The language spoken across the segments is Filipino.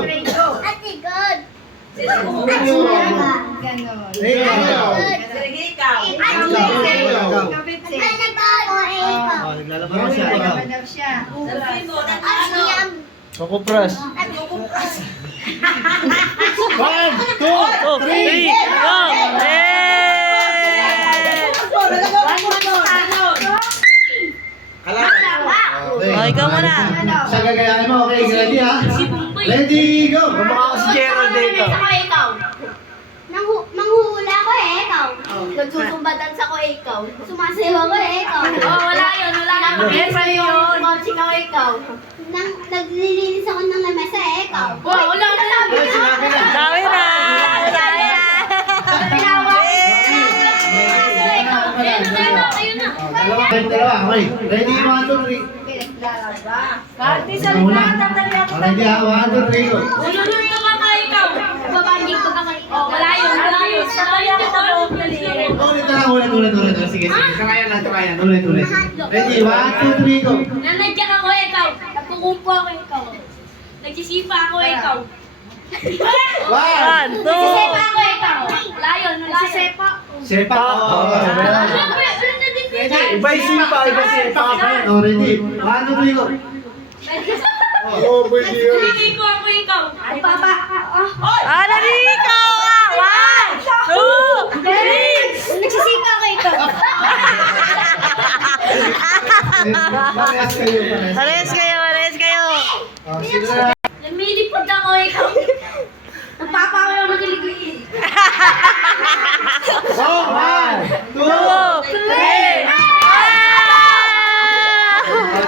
ikaw. Ate God. Ganon. Sige, ikaw. Kapit naglalaban na siya. Pakupras. 1, 2, 3, go! Oh, ikaw muna. Sa gagayahin mo, okay? Ready ha? Ready, go! Kumukha ko si Gerald dito. Manghuhula ko ikaw. Nagsusumbatan sa ko ikaw. Sumasayaw ko ikaw. Wala yun. Pera yun. Boxing ako ikaw. Naglilinis ako ng lamesa ikaw. Wala na lang. Dami na. Ayun na. Dalawa, okay. Ready, 1, 2, 3. Kahit isa rin na, tatali ako. Ready ha? 1, 2, 3, go! Ululuin ka ka ikaw. Babanding ko ka kayo. Wala yun. Tatali ako sa buong Ulit. Sige. Kakayan. Ulit. Ready, 1, 2, 3, go! Nanadyak ako ikaw. Napukumpo ako ikaw. Nagsisipa ako ikaw. 1, 2. Nagsisepa ako ikaw. Wala yun. Nagsisepa. Sepak. Iba yung sipa, iba sepak. Ready, 1, 2, 3, go! Nagsisepa ako ikaw. Naliligo! 1, 2, 3. Nagsisipa ako ikaw. Parehas kayo. Sino na? Lumilipad ako ikaw. Nagpapaway ako magiligligin. 1, 2, 3.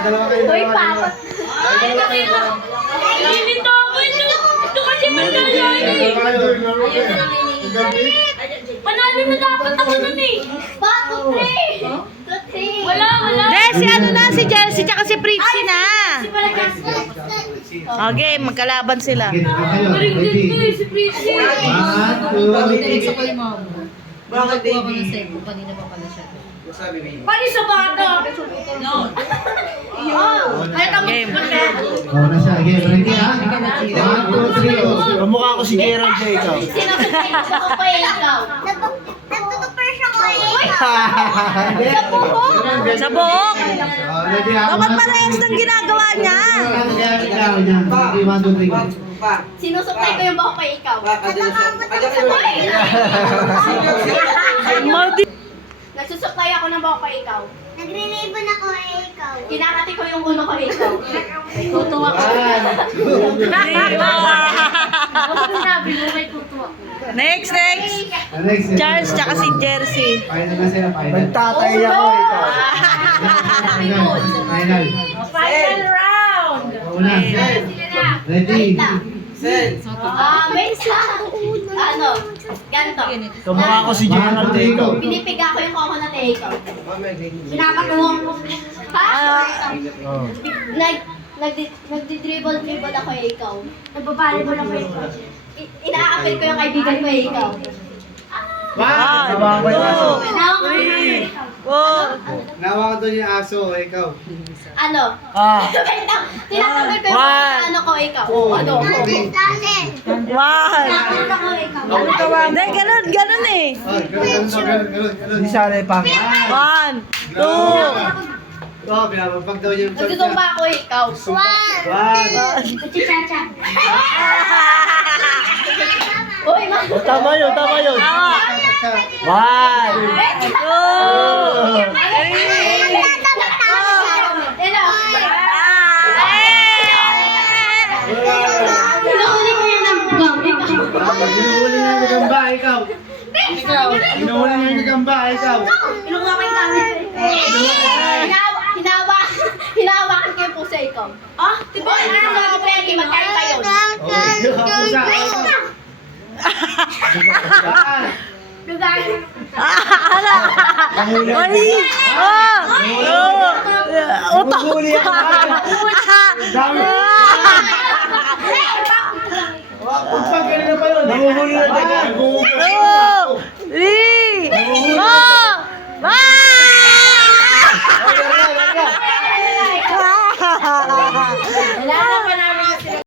Dalawa kayo. Ay, nakita. Nililito ako ito. Ito kasi magkalayo. Panalo na dapat ako nun eh. 2, 3. Wala. Si Jersey tsaka si Pritzy na. Si Palagas. Okay, magkalaban sila. Galing din to eh, si Prissy. 1, 2, 3. Bakit baby? Kanina pa pala siya. Pali sa bata. No. Ay, tama. Game. Na siya. Again, ready ha? 1, 2, 3, go! Kamukha ko si Gerald na ikaw. Sinasabay ko sa ko pa ikaw. Nagtutupir siya ko Sa buhok. Ready ha? Dapat parehas ng ginagawa niya. Ready, 1, 2, 3, go! Sinusuklay ko yung buhok ko ikaw. Nagsusuklay ako ng buhok ko ikaw. Nagre-ribbon ako ikaw. Kinakati ko yung ulo ko ikaw. Tutuwa ko. 1, 2, 3. Ako sinabi mo may tutuwa ko. Next. Charles tsaka si Jersey. Final na sila, final. Nagtatay ako ikaw. Final. Final round. Una. Ready. Wait lang. Ano? Ganto. Kamukha ko si Gerald na ikaw. Pinipiga ko yung coconut na ikaw. Sinapatuwang ko. Ha? Nagdi-dribble ako ikaw. Nagbabalibol ako ikaw. Inaapil ko yung kaibigan ko ikaw. 1, nabawa ko yung aso. Nawa ko doon yung aso, ikaw. Ano? Wait lang. Tinatanggal ko yung ano ko ikaw. Ano? 1. Hindi, ganun eh. Ganun. Di sana yung pang. 1, 2. Oo, pinapapag daw yung Nagsusumba ako ikaw. 1. Chichacha. Uy, ma. Tama yun. Tama. 1. Hinahuli ko yung naggamit. Inuhuli nga yung gagamba, ikaw. Inuhuli nga yung gagamba, ikaw. Inuha ko yung gamit. Hinawakan ko yung pusa ikaw. Ah? Diba? Ano ako pwede? Magkaiba yun. Pusa. Lugar. Inuhuli yan. Dami. Pagpag ganun na pa yun. Nahuhuli na tayo.